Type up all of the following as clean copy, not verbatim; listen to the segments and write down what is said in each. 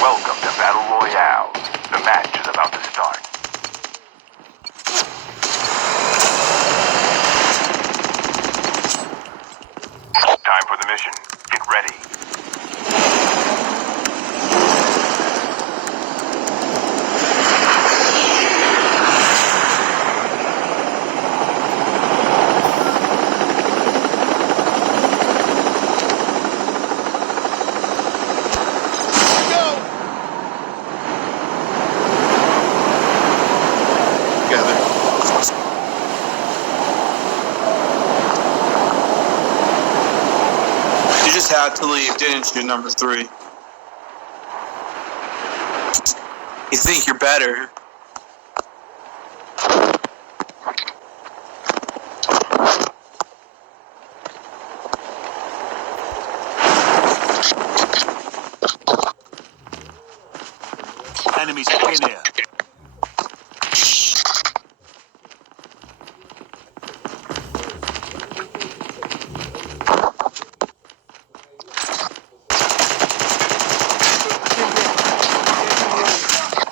Welcome to Battle Royale. The match is about to start. Time for the mission. Get ready. Had to leave, didn't you, number 3? You think you're better? Enemies in here.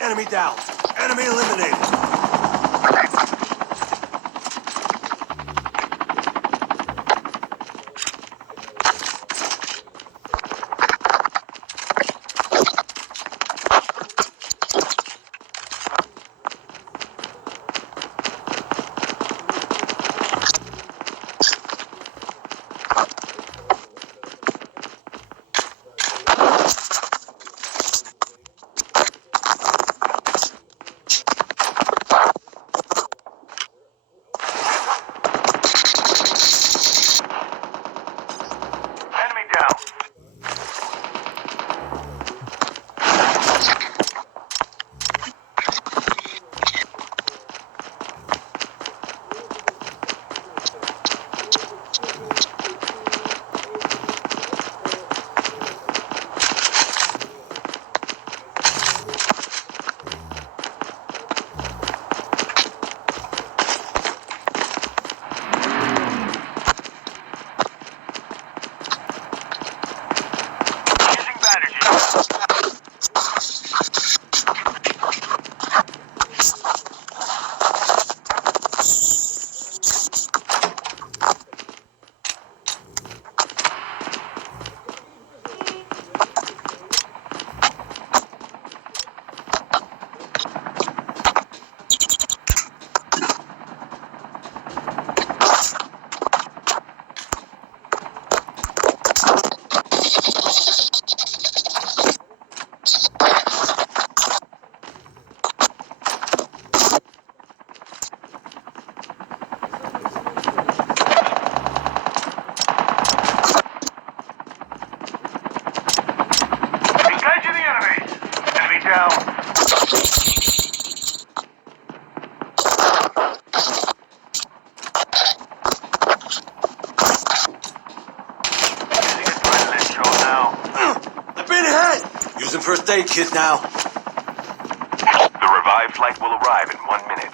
Enemy down. Enemy eliminated. First aid kit now. The revived flight will arrive in 1 minute.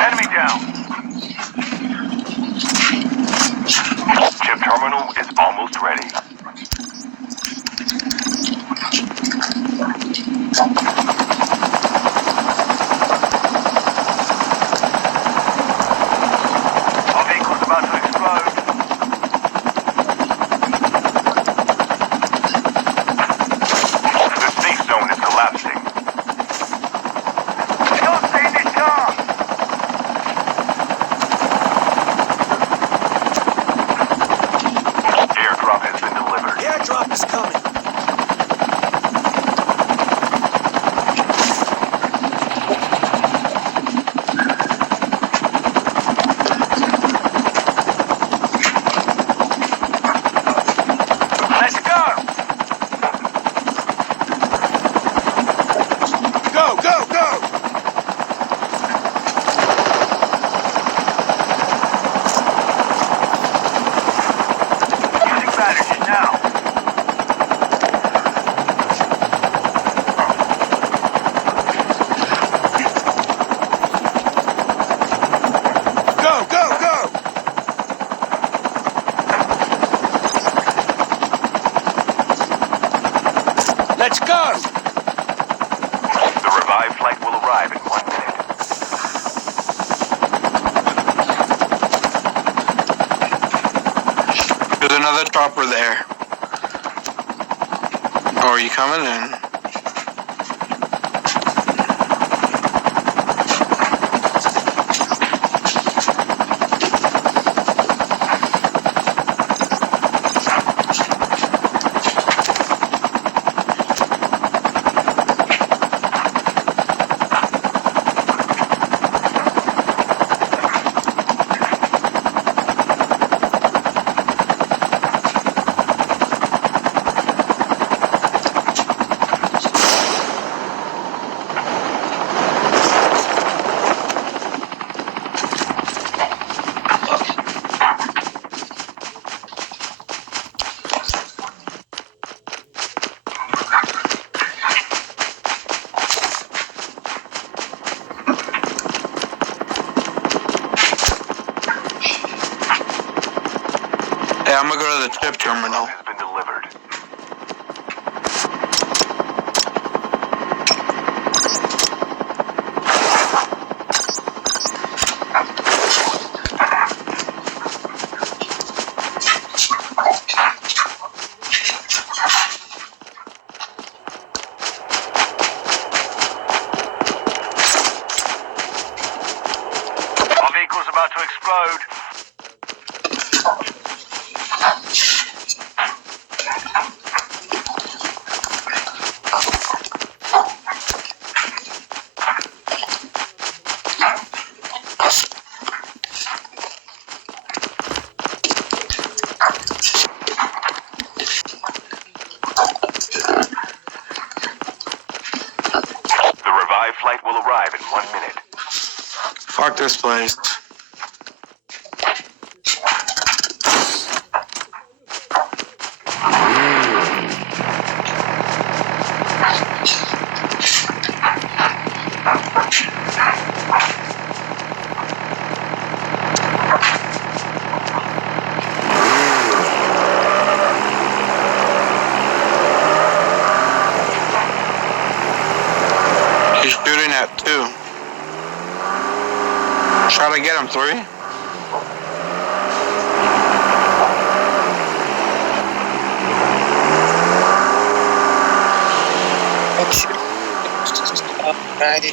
Enemy down. Chip terminal is almost ready. Our vehicle's about to explode. The safe zone is collapsing. Don't stay in this car! Airdrop has been delivered. The airdrop is coming. Let's go! Go, go, go! Using batteries now. Go, go, go! Let's go! The revived flight will arrive in 1 minute. There's another chopper there. Oh, are you coming in? Hey, I'm gonna go to the chip terminal. Has been delivered. Our vehicle's about to explode. The revived flight will arrive in 1 minute. Fuck this place. He's shooting at 2. Try to get him, 3. Right.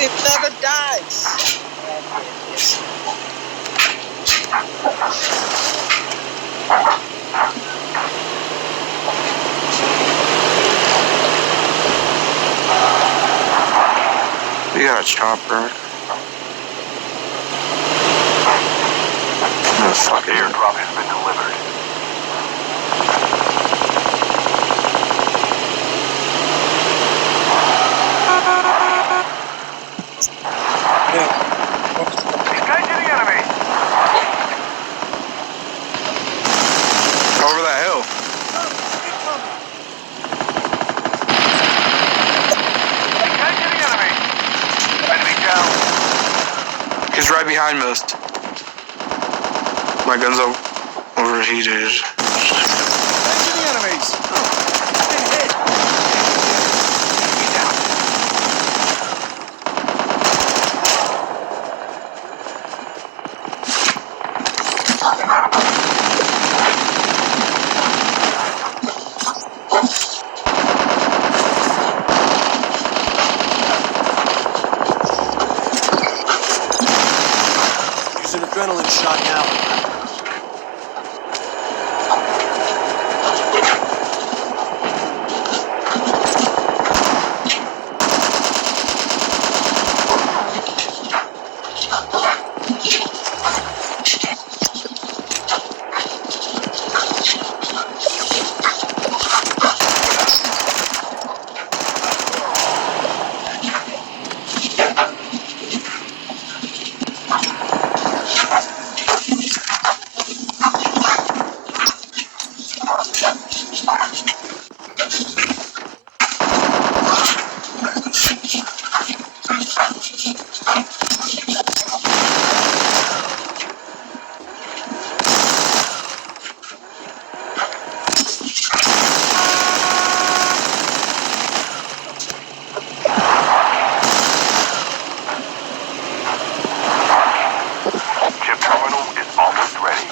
It never dies. We got a chopper. Oh, fuck it. Airdrop has been delivered. Engaging the enemy. Over that hill. Engaging the enemy. Enemy down. He's right behind us. My gun's overheated. Engaging the enemies. Been hit. Enemy down. Use an adrenaline shot now. Chip terminal is almost ready.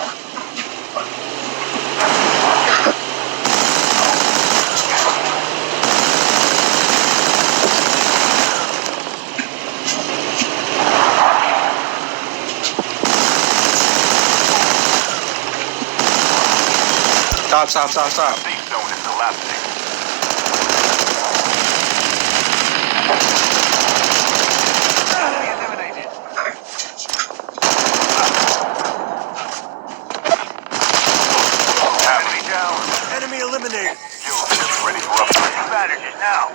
Stop. Safe zone is collapsing. Enemy eliminated. Enemy down. Enemy eliminated. Fuel is ready for upgrade. Bandages now.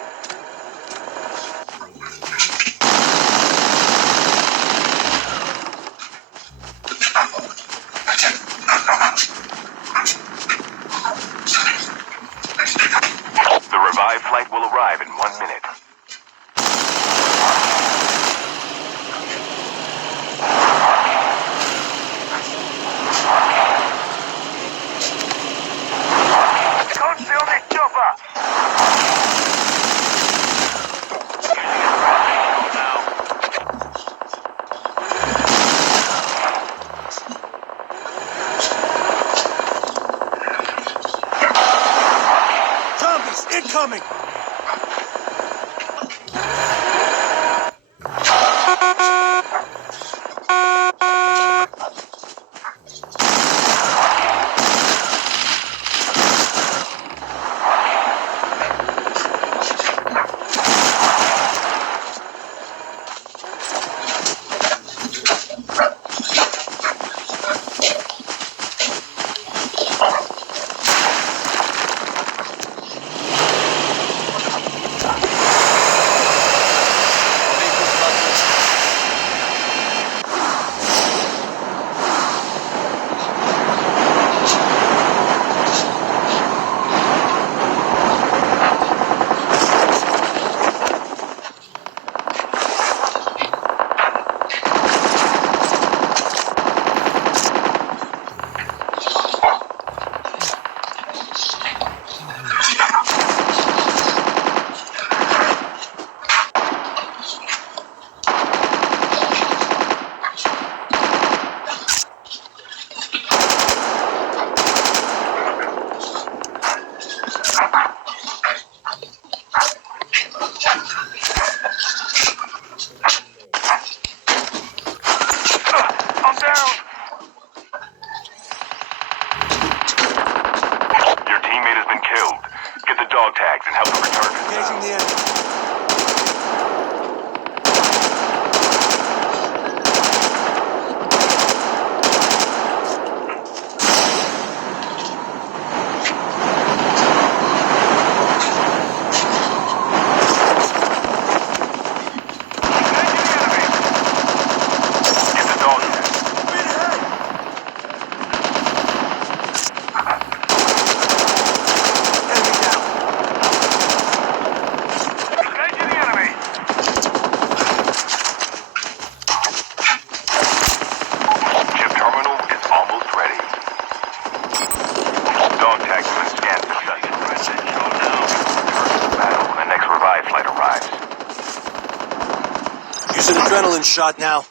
Use an adrenaline shot now.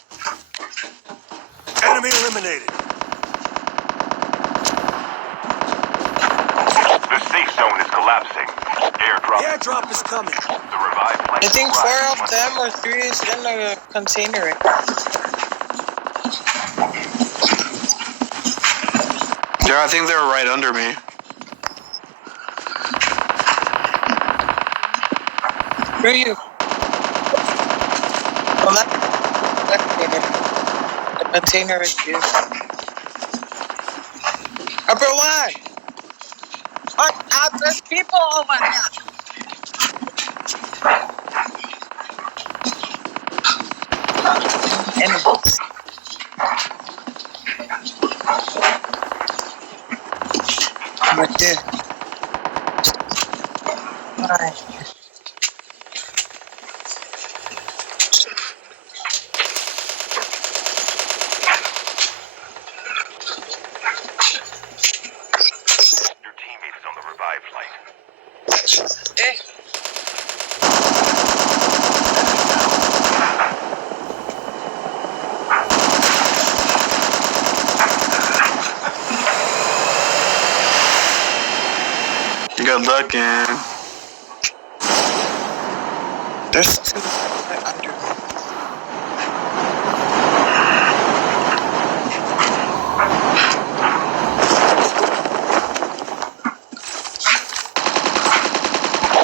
Enemy eliminated. The safe zone is collapsing. Airdrop. The airdrop is coming. The revived flight I think will 4 arrive of in them or 3 is in the container. Yeah, I think they were right under me. Where are you? Oh, that container. The container is here. Upper one! Oh, there's people over here! Enemies. Right there. Alright. Your teammate is on the revived flight. Eh. Good looking. There's 2 right under me.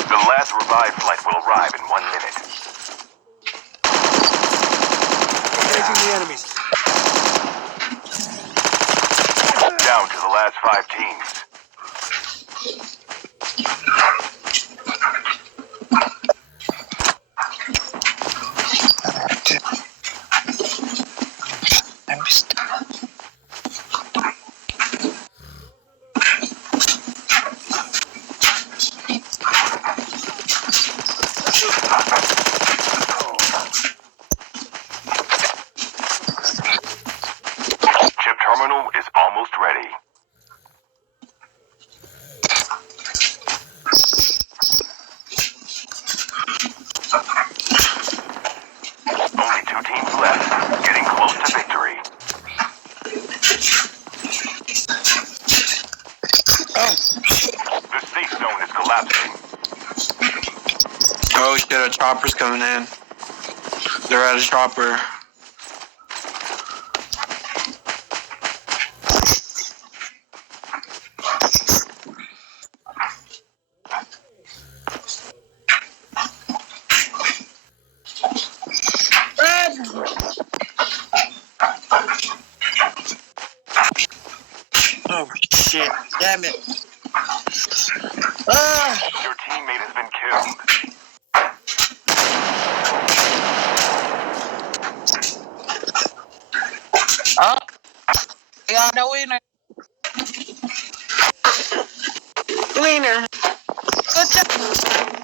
The last revived flight will arrive in 1 minute. Engaging the enemies. Down to the last 5 teams. I'm stuck. Chip terminal is almost ready. Only 2 teams left, getting close to victory. Oh, The safe zone is collapsing. Oh shit, a chopper's coming in. They're at a chopper. oh shit. Damn it. Ah. Your teammate has been killed. Oh. Yeah, the winner. Winner. Good job.